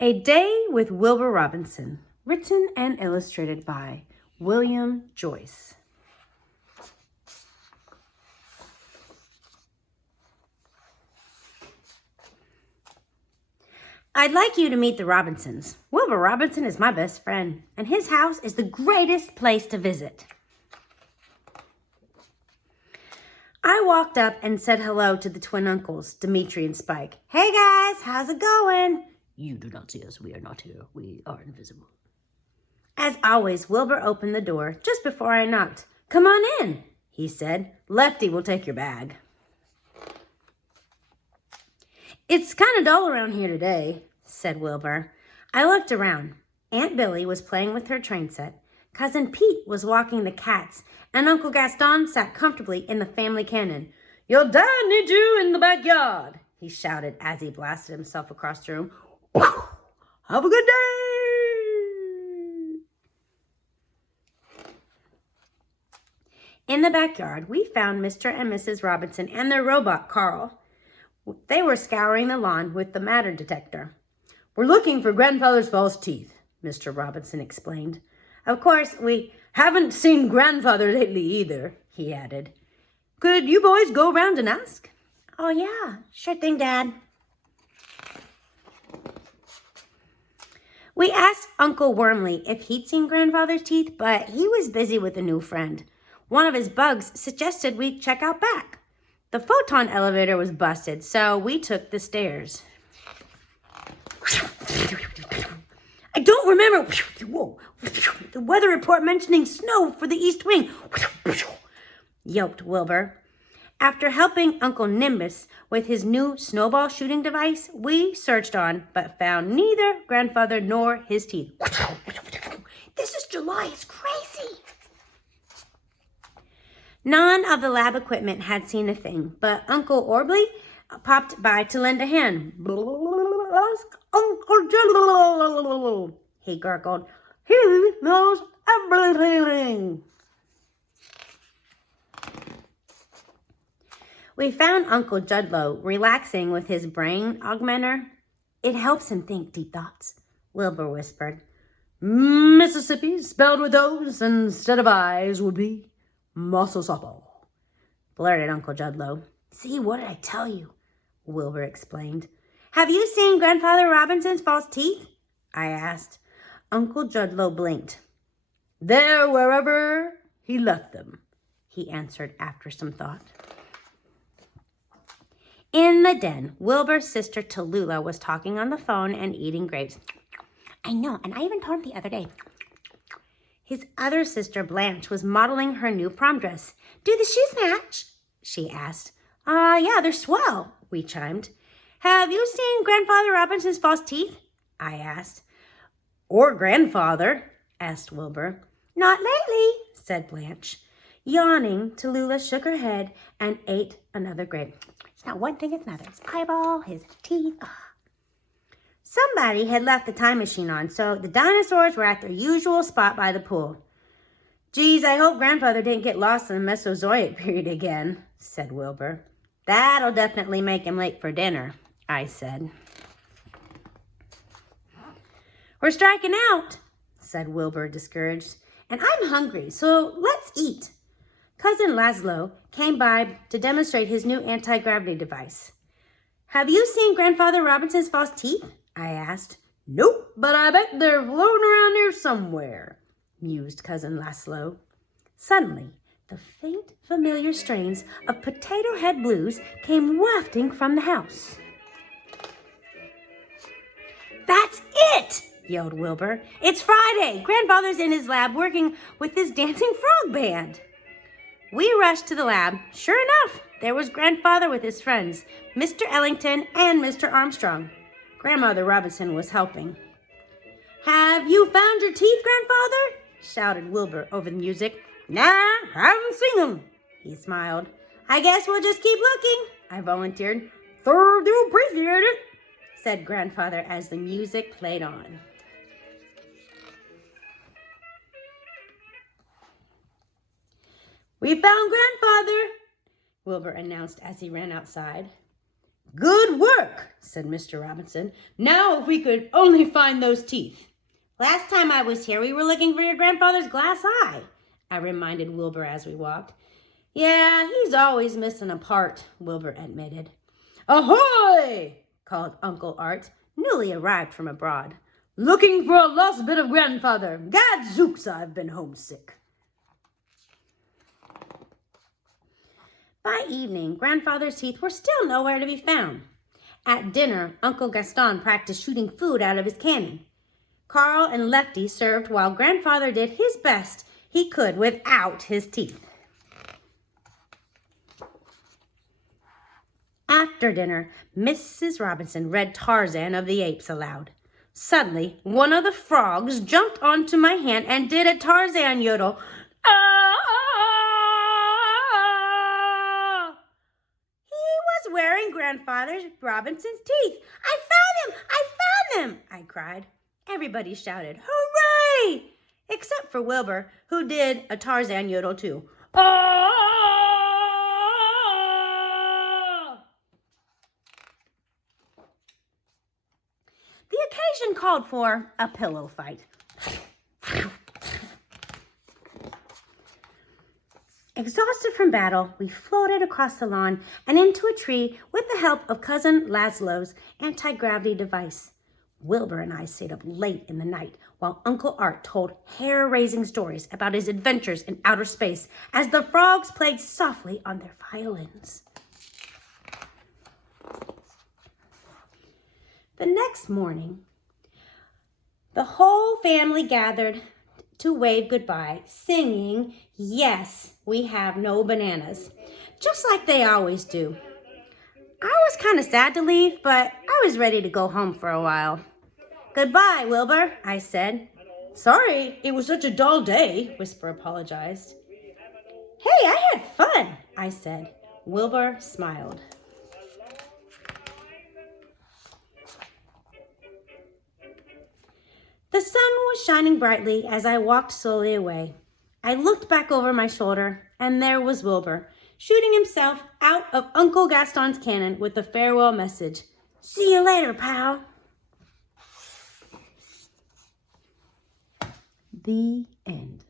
A Day with Wilbur Robinson, written and illustrated by William Joyce. I'd like you to meet the Robinsons. Wilbur Robinson is my best friend, and his house is the greatest place to visit. I walked up and said hello to the twin uncles, Dimitri and Spike. Hey guys, how's it going? You do not see us. We are not here. We are invisible. As always, Wilbur opened the door just before I knocked. Come on in, he said. Lefty will take your bag. It's kind of dull around here today, said Wilbur. I looked around. Aunt Billy was playing with her train set. Cousin Pete was walking the cats, and Uncle Gaston sat comfortably in the family cannon. Your dad needs you in the backyard, he shouted as he blasted himself across the room. Have a good day! In the backyard, we found Mr. and Mrs. Robinson and their robot, Carl. They were scouring the lawn with the matter detector. We're looking for grandfather's false teeth, Mr. Robinson explained. Of course, we haven't seen grandfather lately either, he added. Could you boys go around and ask? Oh, yeah, sure thing, Dad. We asked Uncle Wormley if he'd seen grandfather's teeth, but he was busy with a new friend. One of his bugs suggested we check out back. The photon elevator was busted, so we took the stairs. I don't remember the weather report mentioning snow for the east wing, yelped Wilbur. After helping Uncle Nimbus with his new snowball shooting device, we searched on, but found neither grandfather nor his teeth. This is July, it's crazy. None of the lab equipment had seen a thing, but Uncle Orbley popped by to lend a hand. Ask Uncle Judlow, he gurgled. He knows everything. We found Uncle Judlow relaxing with his brain augmenter. It helps him think deep thoughts, Wilbur whispered. Mississippi, spelled with O's instead of I's, would be Mississippi, blurted Uncle Judlow. See, what did I tell you? Wilbur explained. Have you seen Grandfather Robinson's false teeth? I asked. Uncle Judlow blinked. They're wherever he left them, he answered after some thought. In the den, Wilbur's sister Tallulah was talking on the phone and eating grapes. I know, and I even told him the other day. His other sister, Blanche, was modeling her new prom dress. Do the shoes match? She asked. Yeah, they're swell, we chimed. Have you seen Grandfather Robinson's false teeth? I asked. Or grandfather, asked Wilbur. Not lately, said Blanche. Yawning, Tallulah shook her head and ate another grape. It's not one thing, it's another. His eyeball, his teeth. Ugh. Somebody had left the time machine on, so the dinosaurs were at their usual spot by the pool. Geez, I hope grandfather didn't get lost in the Mesozoic period again, said Wilbur. That'll definitely make him late for dinner, I said. We're striking out, said Wilbur, discouraged. And I'm hungry, so let's eat. Cousin Laszlo came by to demonstrate his new anti-gravity device. Have you seen Grandfather Robinson's false teeth? I asked. Nope, but I bet they're floating around here somewhere, mused Cousin Laszlo. Suddenly, the faint, familiar strains of Potato Head Blues came wafting from the house. That's it, yelled Wilbur. It's Friday. Grandfather's in his lab working with his dancing frog band. We rushed to the lab. Sure enough, there was Grandfather with his friends, Mr. Ellington and Mr. Armstrong. Grandmother Robinson was helping. Have you found your teeth, Grandfather? Shouted Wilbur over the music. Nah, haven't seen them, he smiled. I guess we'll just keep looking, I volunteered. Sure do appreciate it, said Grandfather as the music played on. We found Grandfather, Wilbur announced as he ran outside. "Good work," said Mr. Robinson. "Now if we could only find those teeth." "Last time I was here, we were looking for your grandfather's glass eye," I reminded Wilbur as we walked. "Yeah, he's always missing a part," Wilbur admitted. "Ahoy!" called Uncle Art, newly arrived from abroad. "Looking for a lost bit of grandfather. Gadzooks, I've been homesick." By evening, grandfather's teeth were still nowhere to be found. At dinner, Uncle Gaston practiced shooting food out of his cannon. Carl and Lefty served while grandfather did his best he could without his teeth. After dinner, Mrs. Robinson read Tarzan of the Apes aloud. Suddenly, one of the frogs jumped onto my hand and did a Tarzan yodel. Ah! He was wearing Grandfather Robinson's teeth. "I found him! I found them!" I cried. Everybody shouted, "Hooray!" except for Wilbur, who did a Tarzan yodel too. Ah! The occasion called for a pillow fight. Exhausted from battle, we floated across the lawn and into a tree with the help of Cousin Laszlo's anti-gravity device. Wilbur and I stayed up late in the night while Uncle Art told hair-raising stories about his adventures in outer space as the frogs played softly on their violins. The next morning, the whole family gathered to wave goodbye, singing, "Yes, we have no bananas," just like they always do. I was kind of sad to leave, but I was ready to go home for a while. "Goodbye, Wilbur," I said. "Sorry, it was such a dull day," Whisper apologized. "Hey, I had fun," I said. Wilbur smiled. The sun was shining brightly as I walked slowly away. I looked back over my shoulder, and there was Wilbur, shooting himself out of Uncle Gaston's cannon with the farewell message, "See you later, pal." The end.